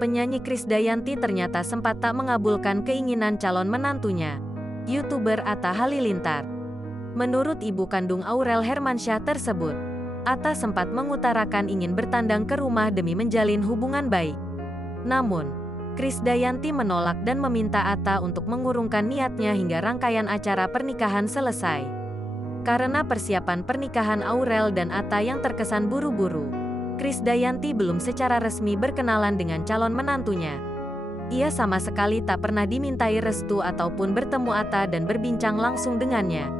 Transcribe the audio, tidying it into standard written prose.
penyanyi Krisdayanti ternyata sempat tak mengabulkan keinginan calon menantunya, YouTuber Atta Halilintar. Menurut ibu kandung Aurel Hermansyah tersebut, Atta sempat mengutarakan ingin bertandang ke rumah demi menjalin hubungan baik. Namun, Krisdayanti menolak dan meminta Atta untuk mengurungkan niatnya hingga rangkaian acara pernikahan selesai. Karena persiapan pernikahan Aurel dan Atta yang terkesan buru-buru, Krisdayanti belum secara resmi berkenalan dengan calon menantunya. Ia sama sekali tak pernah dimintai restu ataupun bertemu Atta dan berbincang langsung dengannya.